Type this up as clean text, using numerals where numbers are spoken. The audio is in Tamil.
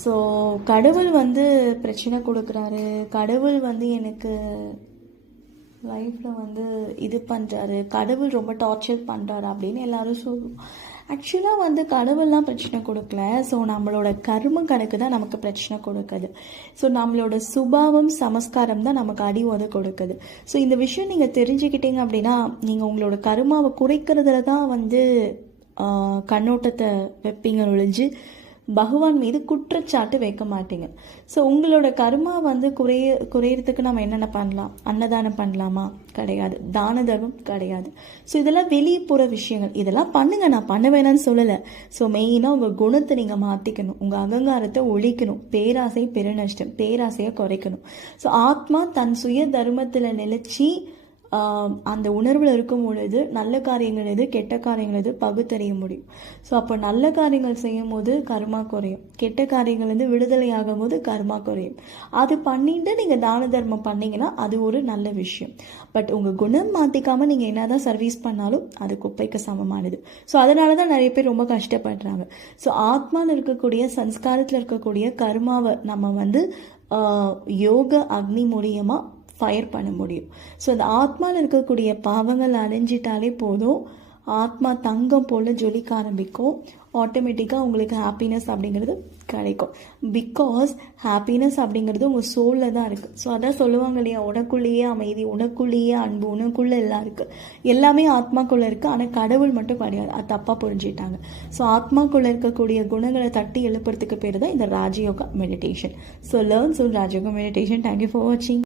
ஸோ கடவுள் வந்து பிரச்சனை கொடுக்குறாரு, கடவுள் வந்து எனக்கு லைஃப்பில் வந்து இது பண்ணுறாரு, கடவுள் ரொம்ப டார்ச்சர் பண்ணுறாரு அப்படின்னு எல்லாரும் சொல்லுவோம். ஆக்சுவலாக வந்து கடவுள்லாம் பிரச்சனை கொடுக்கல. ஸோ நம்மளோட கர்ம கணக்கு தான் நமக்கு பிரச்சனை கொடுக்குது. ஸோ நம்மளோட சுபாவம் சமஸ்காரம் தான் நமக்கு அடி உத கொடுக்குது. ஸோ இந்த விஷயம் நீங்கள் தெரிஞ்சுக்கிட்டீங்க அப்படின்னா நீங்கள் உங்களோட கர்மாவை குறைக்கிறதுல தான் வந்து கண்ணோட்டத்தை வைப்பீங்க ஒழிஞ்சு பகவான் மீது குற்றச்சாட்டு வைக்க மாட்டீங்க. ஸோ உங்களோட கர்மா வந்து குறையறதுக்கு நம்ம என்னென்ன பண்ணலாம்? அன்னதானம் பண்ணலாமா? கிடையாது. தான தர்மம் கிடையாது. ஸோ இதெல்லாம் வெளிப்புற விஷயங்கள். இதெல்லாம் பண்ணுங்க, நான் பண்ண வேணாம்னு சொல்லலை. ஸோ மெயினாக உங்கள் குணத்தை நீங்கள் மாற்றிக்கணும், உங்கள் அகங்காரத்தை ஒழிக்கணும், பேராசை பெருநஷ்டம், பேராசையை குறைக்கணும். ஸோ ஆத்மா தன் சுய தர்மத்தில் நிலைச்சி அந்த உணர்வில் இருக்கும் பொழுது நல்ல காரியங்கள் எது, கெட்ட காரியங்கள் எது பகுத்தறிய முடியும். ஸோ அப்போ நல்ல காரியங்கள் செய்யும் போது கர்மா குறையும், கெட்ட காரியங்கள் வந்து விடுதலை ஆகும் போது கர்மா குறையும். அது பண்ணிட்டு நீங்கள் தான தர்மம் பண்ணீங்கன்னா அது ஒரு நல்ல விஷயம். பட் உங்கள் குணம் மாற்றிக்காமல் நீங்கள் என்னதான் சர்வீஸ் பண்ணாலும் அது குப்பைக்கு சமமானது. ஸோ அதனால தான் நிறைய பேர் ரொம்ப கஷ்டப்படுறாங்க. ஸோ ஆத்மாவில் இருக்கக்கூடிய சன்ஸ்காரத்தில் இருக்கக்கூடிய கர்மாவை நம்ம வந்து யோக அக்னி மூலியமாக ஃபயர் பண்ண முடியும். ஸோ அந்த ஆத்மாவில் இருக்கக்கூடிய பாவங்கள் அழிஞ்சிட்டாலே போதும், ஆத்மா தங்கம் போல் ஜொலிக்க ஆரம்பிக்கும். ஆட்டோமேட்டிக்காக உங்களுக்கு ஹாப்பினஸ் அப்படிங்கிறது கிடைக்கும். பிகாஸ் ஹாப்பினஸ் அப்படிங்கிறது உங்கள் சோலில் தான் இருக்குது. ஸோ அதான் சொல்லுவாங்க இல்லையா, உனக்குள்ளேயே அமைதி, உனக்குள்ளேயே அன்பு, உனக்குள்ளே எல்லாம் இருக்குது. எல்லாமே ஆத்மாக்குள்ளே இருக்குது. ஆனால் கடவுள் மட்டும் கிடையாது. அது தப்பாக புரிஞ்சுட்டாங்க. ஸோ ஆத்மாக்குள்ளே இருக்கக்கூடிய குணங்களை தட்டி எழுப்புறதுக்கு பேர் தான் இந்த Raja Yoga meditation. So learn soon Raja Yoga meditation. Thank you for வாட்சிங்.